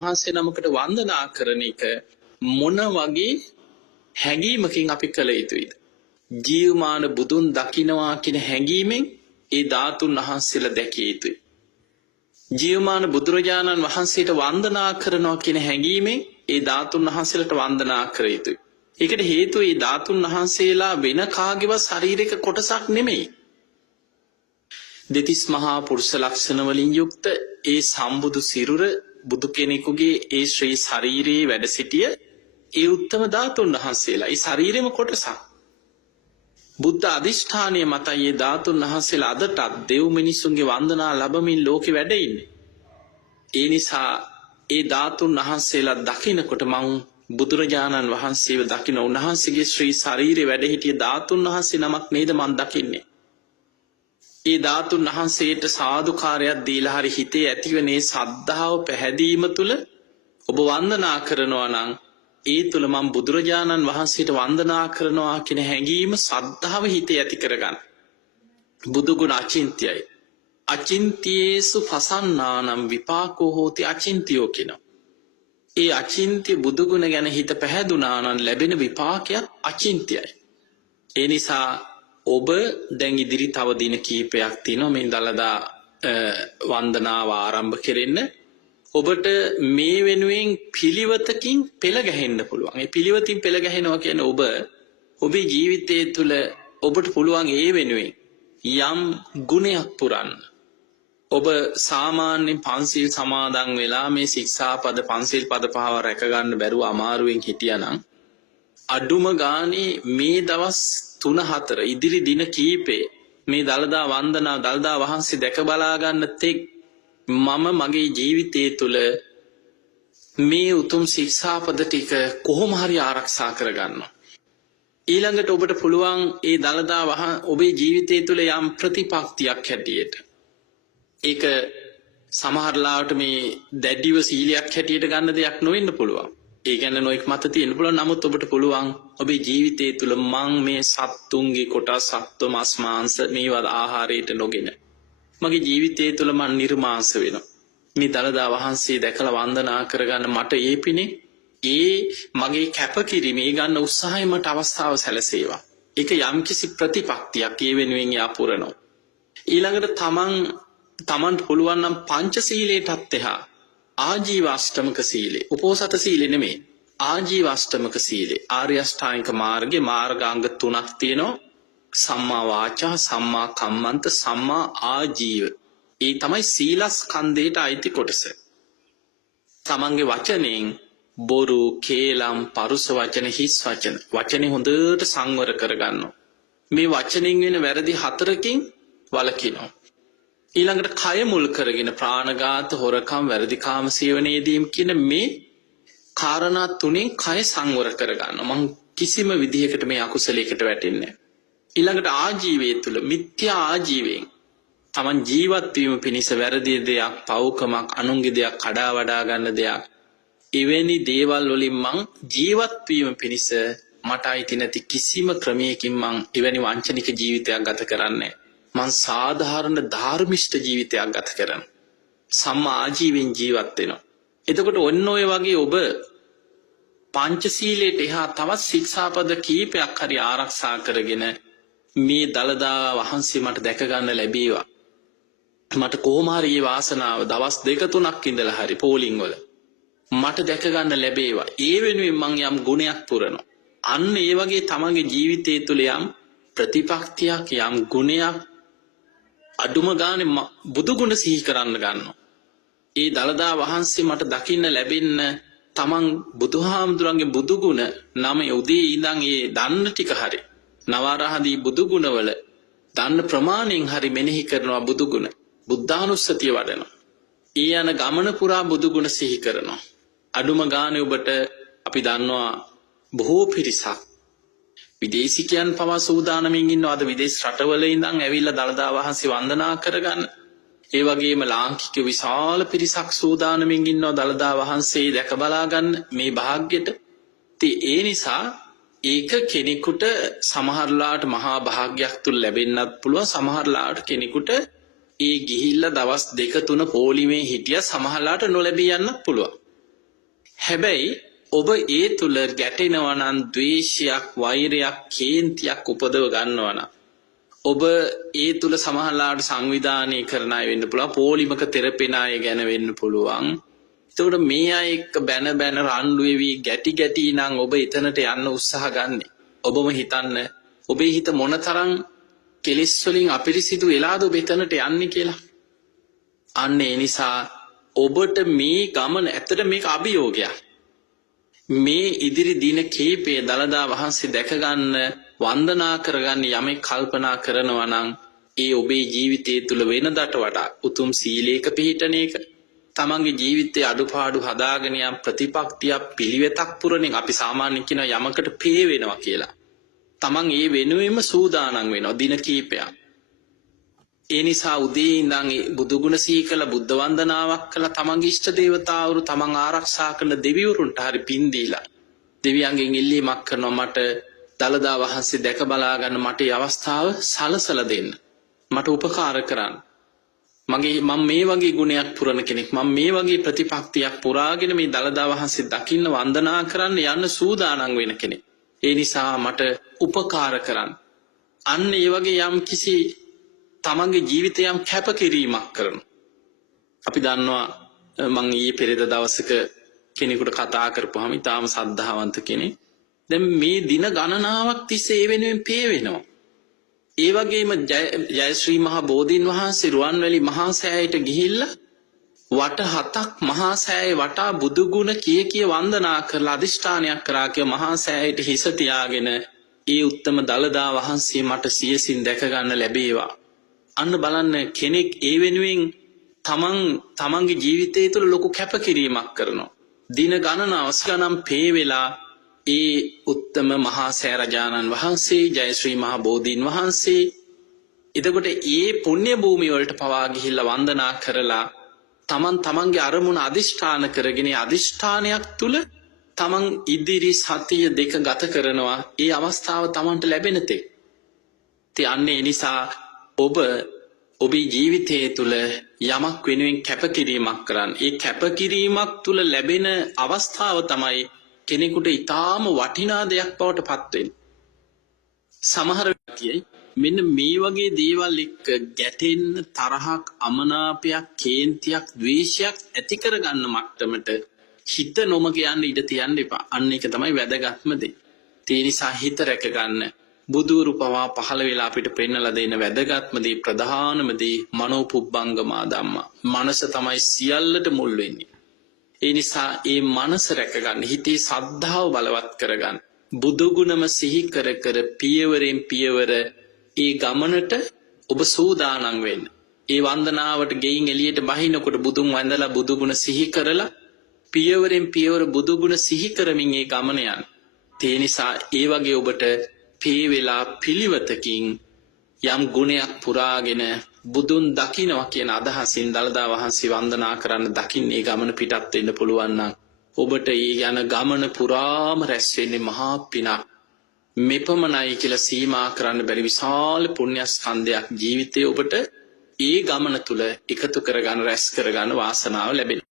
වහන්සේ නමකට වන්දනා කරන එක මොන වගේ හැඟීමකින් අපි කළ යුතුයිද? ජීවමාන බුදුන් දකින්නවා කියන හැඟීමෙන් ඒ ධාතුන් වහන්සේලා දැකිය යුතුයි. ජීවමාන බුදුරජාණන් වහන්සේට වන්දනා කරනවා කියන හැඟීමෙන් ඒ ධාතුන් වහන්සේලාට වන්දනා කර යුතුයි. ඒකට හේතුව ඒ ධාතුන් වහන්සේලා වෙන කාගේවත් ශාරීරික කොටසක් නෙමෙයි. දෙතිස් මහා පුරුෂ ලක්ෂණ වලින් යුක්ත ඒ සම්බුදු සිරුර බුදු කෙනෙකුගේ ඒ ශ්‍රී ශරීරයේ වැඩ සිටිය ඒ උත්තම ධාතුන් වහන්සේලා ඒ ශරීරෙම කොටසක්. බුද්ධ අධිෂ්ඨානය මතයි ඒ ධාතුන් වහන්සේලා අදටත් දෙව් මිනිසුන්ගේ වන්දනා ලැබමින් ලෝකෙ වැඩ ඉන්නේ. ඒ නිසා ඒ ධාතුන් වහන්සේලා දකිනකොට මං බුදුරජාණන් වහන්සේව දකින උන්වහන්සේගේ ශ්‍රී ශරීරයේ වැඩ සිටිය ධාතුන් වහන්සේ නමක් නේද මං දකින්නේ. ඒ ධාතුන් වහන්සේට සාදුකාරයක් දීලා හරි හිතේ ඇතිවනේ සද්ධාව පැහැදීම තුල ඔබ වන්දනා කරනවා නම් ඒ තුල මම බුදුරජාණන් වහන්සේට වන්දනා කරනවා කියන හැඟීම සද්ධාව හිතේ ඇති කරගන්න. බුදු ගුණ අචින්ත්‍යයි. අචින්තියේසු පසන්නානම් විපාකෝ හෝති අචින්තියෝ කියන. ඒ අචින්ත්‍ය බුදු ගුණ ගැන හිත පැහැදුනා නම් ලැබෙන විපාකයක් අචින්ත්‍යයි. ඒ නිසා ඔබ දැන් ඉදිරි තව දින කීපයක් තියෙනවා මේ දලදා වන්දනාව ආරම්භ කෙරෙන්න. ඔබට මේ වෙනුවෙන් පිළිවෙතකින් පෙළ ගැහෙන්න පුළුවන්. ඒ පිළිවෙතින් පෙළ ගැහෙනවා කියන්නේ ඔබ ඔබේ ජීවිතය තුළ ඔබට පුළුවන් ඒ වෙනුවෙන් යම් ගුණයක් පුරන්න. ඔබ සාමාන්‍යයෙන් පන්සිල් සමාදන් වෙලා මේ ශික්ෂාපද පන්සිල් පද පහව රැක ගන්න බැරුව අමාරුවෙන් හිටියානම් අඩුම ගානේ මේ දවස් 3-4 ඉදිරි දින කීපේ මේ දලදා වන්දනා දලදා වහන්සේ දැක බලා ගන්න තෙක් මම මගේ ජීවිතය තුළ මේ උතුම් ශික්ෂාපද ටික කොහොම හරි ආරක්ෂා කරගන්න. ඊළඟට ඔබට පුළුවන් ඒ දලදා ඔබේ ජීවිතය තුළ යම් ප්‍රතිපක්තියක් හැටියට ඒක සමහරලාට මේ දැඩිව සීලයක් හැටියට ගන්න දෙයක් නොවෙන්න පුළුවන්. ඒ ගැන නොයෙක් මත තියෙන්න පුළුවන්. නමුත් ඔබට පුළුවන් ඔබේ ජීවිතය තුළ මං මේ සත්තුන්ගේ කොටස් සත්ව මස් මාංශ මේවා ආහාරයට නොගෙන මගේ ජීවිතය තුළ මං නිර්මාංශ වෙනවා. මේ දලදා වහන්සේ දැකලා වන්දනා කරගන්න මට ඒ පිනේ ඒ මගේ කැපකිරීම ඒ ගන්න උත්සාහය මට අවස්ථාව සැලසේවා. ඒක යම්කිසි ප්‍රතිපක්තියක් ඒ වෙනුවෙන් යාපුරනවා. ඊළඟට තමන්ට පුළුවන් නම් පංචශීලයටත් එහා ආජීව අෂ්ටමක සීලේ උපෝසත සීලෙ නෙමෙයි ආජීව අෂ්ටමක සීලේ ආර්ය අෂ්ටාංගික මාර්ගේ මාර්ගාංග 3ක් තියෙනවා. සම්මා වාචා සම්මා කම්මන්ත සම්මා ආජීව. ඒ තමයි සීලස්කන්ධයට අයිති කොටස. තමන්ගේ වචනෙන් බොරු කේලම් පරුස වචන හිස් වචනේ හොඳට සංවර කරගන්නවා. මේ වචනෙන් වෙන වැරදි 4කින් වළකිනවා. ඊළඟට කය මුල් කරගෙන ප්‍රාණඝාත හොරකම් වැරදිකාම සේවනයේදීම් කියන මේ කාරණා 3න් කය සංවර කරගන්න. මං කිසිම විදිහකට මේ අකුසලයකට වැටෙන්නේ නැහැ. ඊළඟට ආජීවයේ තුල මිත්‍යා ආජීවයෙන් තමන් ජීවත් වීම පිණිස වැරදි දෙයක් පව්කමක් අනුන්ගේ දෙයක් කඩා වඩා ගන්න දෙයක් එවැනි දේවල් වලින් මං ජීවත් වීම පිණිස මට අයිති නැති කිසිම ක්‍රමයකින් මං එවැනි වංචනික ජීවිතයක් ගත කරන්නේ. මං සාධාරණ ධාර්මිෂ්ඨ ජීවිතයක් ගත කරන සම්මා ආජීවයෙන් ජීවත් වෙනවා. එතකොට ඔන්න ඔය වගේ ඔබ පංචශීලයට එහා තවත් ශික්ෂාපද කීපයක් හරි ආරක්ෂා කරගෙන මේ දලදා වහන්සේ මට දැක ගන්න ලැබේවා. මට කොහොම හරි මේ වාසනාව දවස් 2-3ක් ඉඳලා හරි පෝලිං වල මට දැක ගන්න ලැබේවා. ඒ වෙනුවෙන් මං යම් ගුණයක් පුරනවා. අන්න ඒ වගේ තමන්ගේ ජීවිතය තුළ යම් ප්‍රතිපක්තියක් යම් ගුණයක් අඩුම ගානේ බුදු ගුණ සිහි කරන්න ගන්නවා. ඒ දලදා වහන්සේ මට දකින්න ලැබෙන්න තමන් බුදුහාමුදුරන්ගේ බුදු ගුණ නම උදේ ඉඳන් ඒ දන්න ටික හරි නවරහදී බුදු ගුණවල දන්න ප්‍රමාණයෙන් හරි මෙනෙහි කරනවා බුදු ගුණ. බුද්ධානුස්සතිය වඩනවා. ඒ යන ගමන පුරා බුදු ගුණ සිහි කරනවා. අඩුම ගානේ ඔබට අපි දන්නවා බොහෝ පිරිසක් විදේශිකයන් පවා සූදානමින් ඉන්නවා. අද විදේශ රටවල ඉඳන් ඇවිල්ලා දලදා වහන්සේ වන්දනා කරගන්න. ඒ වගේම ලාංකික විශාල පිරිසක් සූදානමින් ඉන්නවා දලදා වහන්සේ දැක බලා ගන්න මේ භාග්‍යයට. ඒ නිසා ඒක කෙනෙකුට සමහරලාට මහා භාග්‍යයක් තුල ලැබෙන්නත් පුළුවන්. සමහරලාට කෙනෙකුට ඒ ගිහිල්ලා දවස් 2-3 පොලිමේ හිටියා සමහරලාට නොලැබී යන්නත් පුළුවන්. හැබැයි ඔබ ඒ තුල ගැටෙනවා නම් ද්වේෂයක්, වෛරයක්, කේන්තියක් උපදව ගන්නවා නම් ඔබ ඒ තුල සමහරලාට සංවිධානය කරන අය වෙන්න පුළුවන්, පොලිමක තෙරපෙන අය ගැන වෙන්න පුළුවන්. එතකොට මේ අය එක්ක බැන බැන රණ්ඩු වෙවි ගැටි ගැටි නම් ඔබ එතනට යන්න උත්සාහ ගන්න. ඔබම හිතන්න ඔබේ හිත මොනතරම් කෙලෙස් වලින් අපිරිසිදු වෙලාද ඔබ එතනට යන්නේ කියලා. අන්න ඒ නිසා ඔබට මේ ගමන ඇත්තට මේක අභියෝගයක්. මේ ඉදිරි දින කීපයේ දළදා වහන්සේ දැක ගන්න, වන්දනා කරගන්න යමෙක් කල්පනා කරනවා නම් ඒ ඔබේ ජීවිතය තුළ වෙනදට වඩා උතුම් සීලයක පිහිටන එක, තමන්ගේ ජීවිතයේ අඩුපාඩු හදාගෙන යම් ප්‍රතිපක්තියක් පිළිවෙතක් පුරමින් අපි සාමාන්‍යයෙන් කියන යමකට පේ වෙනවා කියලා. තමන් ඒ වෙනුවෙන්ම සූදානම් වෙනවා දින කීපයක්. ඒ නිසා උදේ ඉඳන් බුදුගුණ සිහි කළ බුද්ධ වන්දනාවක් කළා, තමන්ගේ ඉෂ්ට දේවතාවරු තමන් ආරක්ෂා කළ දෙවිවරුන්ට හරි පින් දීලා දෙවියන්ගෙන් ඉල්ලීමක් කරනවා, මට දළදා වහන්සේ දැක බලා ගන්න මට මේ අවස්ථාව සලසලා දෙන්න, මට උපකාර කරන්න. මම මේ වගේ ගුණයක් පුරන කෙනෙක්, මම මේ වගේ ප්‍රතිපක්තියක් පුරාගෙන මේ දළදා වහන්සේ දකින්න වන්දනා කරන්න යන්න සූදානම් වෙන කෙනෙක්. ඒ නිසා මට උපකාර කරන්න. අන්න ඒ වගේ යම් කිසි තමන්ගේ ජීවිතය යම් කැපකිරීමක් කරනවා. අපි දන්නවා මං ඊයේ පෙරේද දවසක කෙනෙකුට කතා කරපුවාම ඊටාම සද්ධාවන්ත කෙනෙක් දැන් මේ දින ගණනාවක් තිස්සේ ඒ වෙනුවෙන් පේ වෙනවා. ඒ වගේම ජයශ්‍රී මහා බෝධීන් වහන්සේ රුවන්වැලි මහා සෑයට ගිහිල්ලා වට 7ක් මහා සෑයේ වටා බුදු ගුණ කිය වන්දනා කරලා අදිෂ්ඨානයක් කරා කිය මහා සෑයට හිස තියාගෙන ඒ උත්තම දළදා වහන්සේ මට සියසින් දැක ගන්න ලැබේවා. අන්න බලන්න කෙනෙක් ඒ වෙනුවෙන් තමන්ගේ ජීවිතය තුළ ලොකු කැපකිරීමක් කරනවා. දින ගණනාව ගණන් පේ වෙලා ඒ උත්තම මහා සෑරජාණන් වහන්සේ, ජයශ්‍රී මහා බෝධීන් වහන්සේ, එතකොට ඒ පුණ්‍ය භූමිය වලට පවා ගිහිල්ලා වන්දනා කරලා තමන්ගේ අරමුණ අදිෂ්ඨාන කරගෙන අදිෂ්ඨානයක් තුල තමන් ඉදිරි සතිය දෙක ගත කරනවා. ඒ අවස්ථාව තමන්ට ලැබෙන තේ. ඒ නිසා ඔබේ ජීවිතයේ තුල යමක් වෙනුවෙන් කැපකිරීමක් කරන්න. ඒ කැපකිරීමක් තුල ලැබෙන අවස්ථාව තමයි කෙනෙකුට ඊටාම වටිනා දෙයක් බවට පත් වෙන්නේ. සමහර වෙලාවකයි මෙන්න මේ වගේ දේවල් එක්ක ගැටෙන්න, තරහක්, අමනාපයක්, කේන්තියක්, ද්වේෂයක් ඇති කරගන්න මට්ටමට හිත නොමග යන්න ඉඩ තියන්න එපා. අන්න ඒක තමයි වැදගත්ම දේ. ඒ නිසා හිත රැක ගන්න බුදුරු පවා පහළ වෙලා අපිට පෙන්නලා දෙන වැදගත්ම දේ, ප්‍රධානම දේ මනෝපුබ්බංගමා ධම්මා. මනස තමයි සියල්ලට මුල් වෙන්නේ. ඒ නිසා ඒ මනස රැක ගන්න, හිතේ සද්ධාව බලවත් කරගන්න. බුදු ගුණම සිහි කර කර පියවරෙන් පියවර ඒ ගමනට ඔබ සූදානම් වෙන්න. ඒ වන්දනාවට ගෙයින් එළියට බහිනකොට බුදුන් වන්දලා බුදු ගුණ සිහි කරලා පියවරෙන් පියවර බුදු ගුණ සිහි කරමින් ඒ ගමන යන්න. ඒ නිසා ඒ වගේ ඔබට පේ වෙලා පිළිවෙතකින් යම් ගුණයක් පුරාගෙන බුදුන් දකින්නවා කියන අදහසින් දළදා වහන්සේ වන්දනා කරන්න දකින්නේ ගමන පිටත් වෙන්න පුළුවන් නම් ඔබට ඒ යන ගමන පුරාම රැස් වෙන්නේ මහා පිනක්. මෙපමණයි කියලා සීමා කරන්න බැරි විශාල පුණ්‍යස්කන්ධයක් ජීවිතේ ඔබට ඒ ගමන තුල එකතු කරගන්න, රැස් කරගන්න වාසනාව ලැබෙනවා.